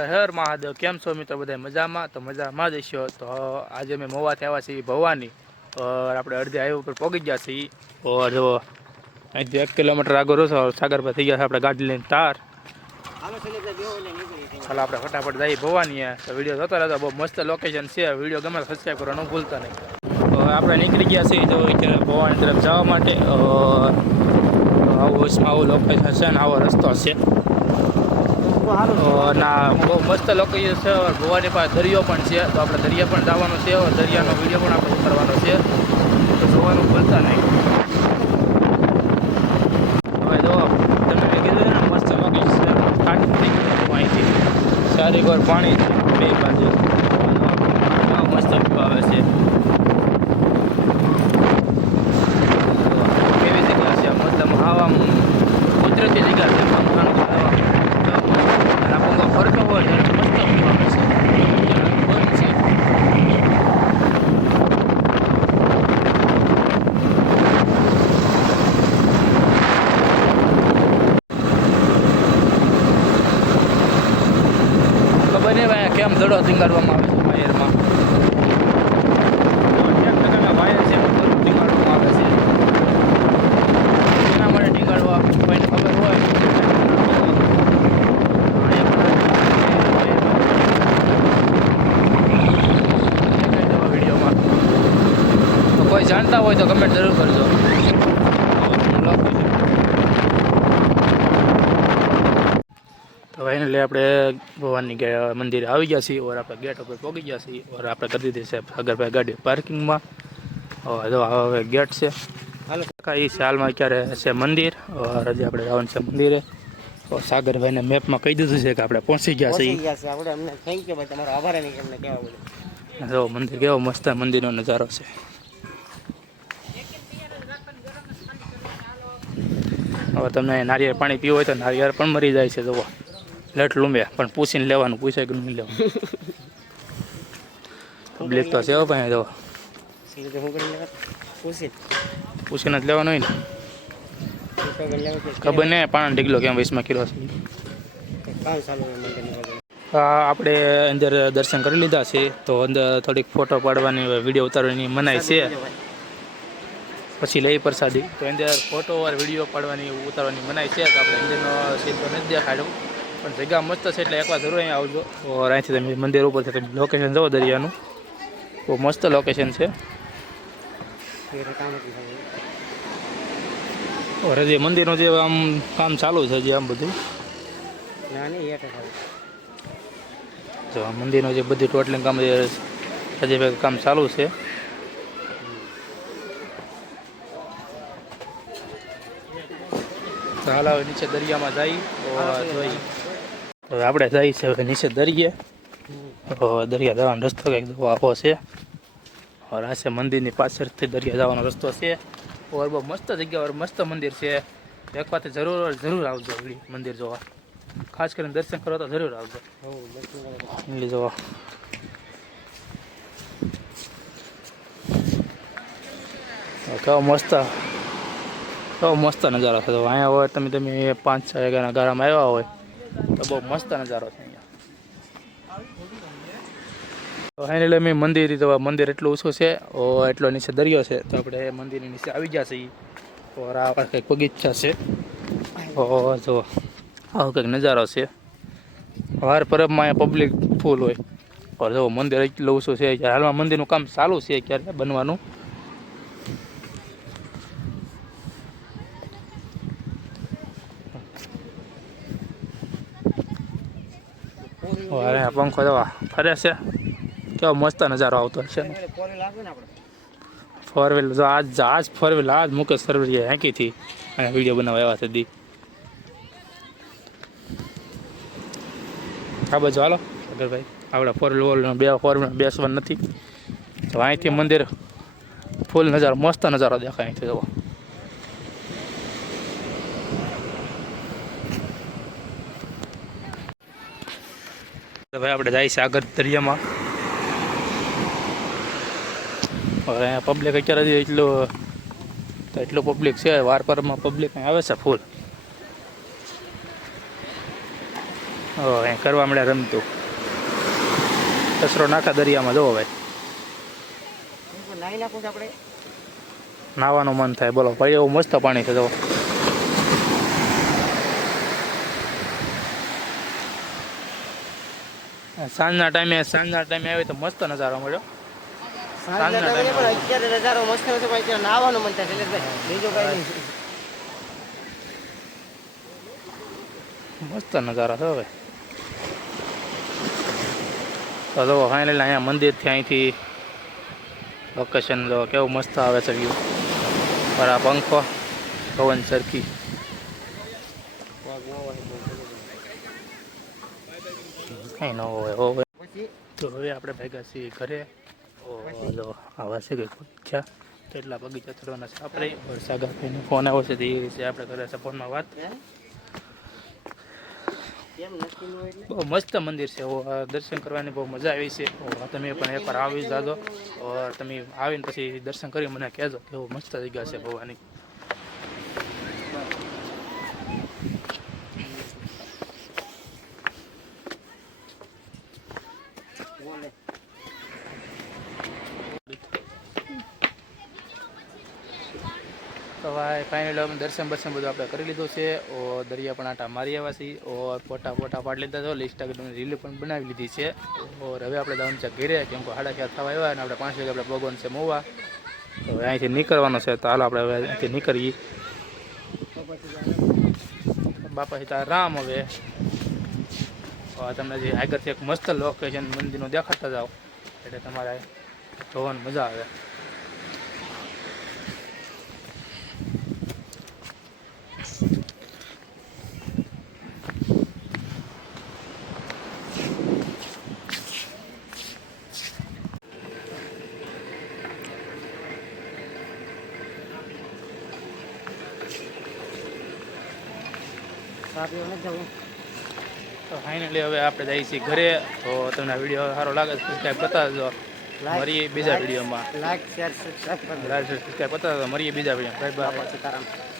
હર મહાદેવ. કેમ છો મિત્રો બધા મજામાં? તો મજામાં જ હશો. તો આજે અમે મોવાથી આવ્યા છીએ ભવાની. ઓર આપણે અડધે હાઈવે ઉપર પહોંચી ગયા છીએ. ઓર જો. અહીંથી એક કિલોમીટર આગળ સાગરભાઈ થઈ ગયા છે આપણે ગાડી લઈને તાર. ચાલો આપણે ફટાફટ જઈએ ભવાની. તો વીડિયો જોતા રહેતો બહુ મસ્ત લોકેશન છે. વીડિયો ગમે સબસ્ક્રાઈબ કરવાનું ભૂલતા નહીં. તો આપણે નીકળી ગયા છીએ તો અત્યારે ભવાની તરફ જવા માટે. આવું આવું આવું લોકેશન છે ને આવો રસ્તો છે ના, બહુ મસ્ત લોકો છે. ગોવાની પાસે દરિયો પણ છે. તો આપણે દરિયા પણ જવાનું છે. દરિયાનો વીડિયો પણ આપણે કરવાનો છે. તો જોવાનું ભૂલતા નહીં. હવે જો, તમે કીધું ને, મસ્ત લોકો અહીંથી ચારેક વાર પાણી છે બે બાજુ અને મસ્ત view આવે છે કેવી જગ્યા છે મતલબ આવા કુદરતી જગ્યા છે પંખાનું હવા અને આ પંખો ફરતો હોય ત્યારે મસ્ત view આવે છે ત્યારે બંધ છે ખબર નહીં કેમ ટીંગાડવામાં આવે છે વાયરમાં. વાયર છે આવે છે. એના માટે ટીંગાડવા કોઈને ખબર હોય કોઈ જાણતા હોય તો કમેન્ટ જરૂર કરજો. તો ફાઇનલી આપણે ભગવાનની મંદિરે આવી ગયા છીએ ઓર આપણે ગેટ ઉપર પહોંચી ગયા છીએ ઓર આપણે કરી દીધી છે સાગરભાઈ ગાડી પાર્કિંગમાં. જો હવે ગેટ છે. હાલો એ હાલમાં અત્યારે છે મંદિર? ઓર જે આપણે જવાનું છે મંદિરે. સાગરભાઈને મેપમાં કહી દીધું છે કે આપણે પહોંચી ગયા છીએ. આપણે અમને થેન્ક યુ ભાઈ. તમારો આભાર નહીં અમને કહેવા જો મંદિર કેવો મસ્ત મંદિરનો નજારો છે. હવે તમને નારિયેળ પાણી પીવું હોય તો નારિયેળ પણ મરી જાય છે જુઓ. લટ લૂંબે, પણ પૂછીને લેવાનું, પૂછાય કે નહીં લેવાનું. પબ્લિક તો છે ભાઈ, જો. પૂછીને જ લેવાનું હોય ને. ખબર નહીં પાણા ઢીકલો કેમ વીસમાં કિલો છે. આપણે અંદર દર્શન કરી લીધા છે, તો અંદર થોડીક ફોટો પાડવાની વીડિયો ઉતારવાની મનાઈ છે. પછી લઈ પ્રસાદી. તો અંદર ફોટો વાર વીડિયો પાડવાની ઉતારવાની મનાય છે, તો આપણે અંદરનો સીધો નથી દેખાડ્યો. પણ જગ્યા મસ્ત છે એટલે એકવાર જરૂર અહીંયા આવજો. ઓર અહીંથી તમે મંદિર ઉપરથી તમે લોકેશન જાઓ દરિયાનું. બહુ મસ્ત લોકેશન છે. ઓર હજી મંદિરનું જે આમ કામ ચાલુ છે જે આમ બધું. જો મંદિરનું જે બધું ટોટલિંગ કામ જે હજી કામ ચાલુ છે. ચાલ હાલ નીચે દરિયામાં જઈ જોઈ. હવે આપણે જઈએ છીએ હવે નીચે દરિયે. દરિયા જવાનો રસ્તો કંઈક જો આવો છે. ઓર આ છે મંદિરની પાછળથી દરિયા જવાનો રસ્તો છે. ઓર બહુ મસ્ત જગ્યા, ઓર મસ્ત મંદિર છે. એક વાત જરૂર જરૂર આવજો મંદિર જોવા. ખાસ કરીને દર્શન કરવા તો જરૂર આવજો. જોવા. કેવો મસ્ત કેવો મસ્ત નજારો છે. અહીંયા હોય તમે તમે પાંચ, છ વાગ્યાના ગાળામાં આવ્યા હોય તો બહુ મસ્ત નજારો છે અહીંયા. તો ફાઇનલી અમે મંદિર, તો મંદિર એટલું ઓછું છે, ઓ એટલો નીચે દરિયો છે, તો આપણે મંદિરની નીચે આવી ગયા છીએ. ઓર આ કંઈક બગીચા છે. ઓ જો આવો કંઈક નજારો છે. વાર પરબમાં અહીંયા પબ્લિક ફૂલ હોય. ઓર જો મંદિર એટલું ઓછું છે, હાલમાં મંદિરનું કામ ચાલુ છે, ક્યારે બનવાનું. અહીંયા પંખો દવા ફરે છે. કેવો મસ્ત નજારો આવતો હશે. ફોર વ્હીલ જો આજ આજ ફોર વ્હીલ આજ મુકેશ સરવરીએ હેંકીથી. અને વીડિયો બનાવવા આવ્યા છે દી. આ બાજુ હાલો ભાઈ આપણે ફોર વ્હીલ બે ફોર વ્હીલ બેસવાનું નથી. તો અહીંથી મંદિર ફૂલ નજારો, મસ્ત નજારો દેખાય અહીંથી જવો. ભાઈ આપણે જાય છે આગળ દરિયામાં. હવે અહીંયા પબ્લિક અત્યારે હજી એટલું એટલું પબ્લિક છે વાર પરમાં પબ્લિક આવે છે ફૂલ હવે કરવા મળ્યા રમતું. કચરો નાખા દરિયામાં જવો ભાઈ. નાવાનું મન થાય બોલો ભાઈ એવું મસ્ત પાણી છે જો સાંજના ટાઈમે સાંજના ટાઈમે આવે તો મસ્ત નજારો મળ્યો. સાંજના ટાઈમે પણ અત્યારે નજારો મસ્ત છે પણ અત્યારે નાહવાનું મન થાય બીજું કઈ નહીં. મસ્ત નજારો છે હવે. તો જો ફાઇનલી અહીંયા મંદિરથી અહીંથી લોકેશન જો કેવું મસ્ત આવે છે વ્યૂ પર આ પંખો પવન સરખી. કંઈ ન હોય હોય તો હવે આપણે ભેગા છીએ ઘરે. જો આવા છે કે બગીચા તો એટલા બગીચા ચડવાના છે આપણે. વરસાદ આપીને ફોન આવ્યો છે તો એ રીતે આપણે ઘરે છે ફોનમાં વાત. બહુ મસ્ત મંદિર છે. ઓ, દર્શન કરવાની બહુ મજા આવી છે. ઓ, તમે પણ એકવાર આવી જાજો ઓર તમે આવીને પછી દર્શન કરી મને કહેજો. કેવું મસ્ત જગ્યા છે ભવાની. બોલે તો ભાઈ ફાઇનલ અમે દર્શન બર્શન બધું આપણે કરી લીધું છે. ઓ, દરિયા પણ આટા મારી આવ્યા છીએ. ઓર ફોટા ફોટા પાડી લીધા છો. ઇન્સ્ટાગ્રામ રીલ પણ બનાવી લીધી છે. ઓર હવે આપણે જવાનું છે ઘેરે, કેમ કે હાડા ખ્યાલ થવા આવ્યા અને આપણે પાંચ વાગે આપણે ભગવાન છે મોવા. તો હવે અહીંથી નીકળવાનો છે. તો હાલો આપણે હવે અહીંથી નીકળીએ. બાપા સીતા રામ હવે. તમને જે આગળથી એક મસ્ત લોકેશન મંદિરનું દેખાતા જાઓ. એટલે તમારે જોવાની મજા આવે. પીવા નથી જવું. તો ફાઇનલી હવે આપણે જઈએ છીએ ઘરે. તો તમને વીડિયો સારો લાગે સબસ્ક્રાઈબ કરતા જજો મળીએ બીજા વિડીયોમાં લાઈક શેર સબસ્ક્રાઈબ કરતા મળીએ બીજા વીડિયો બાય બાય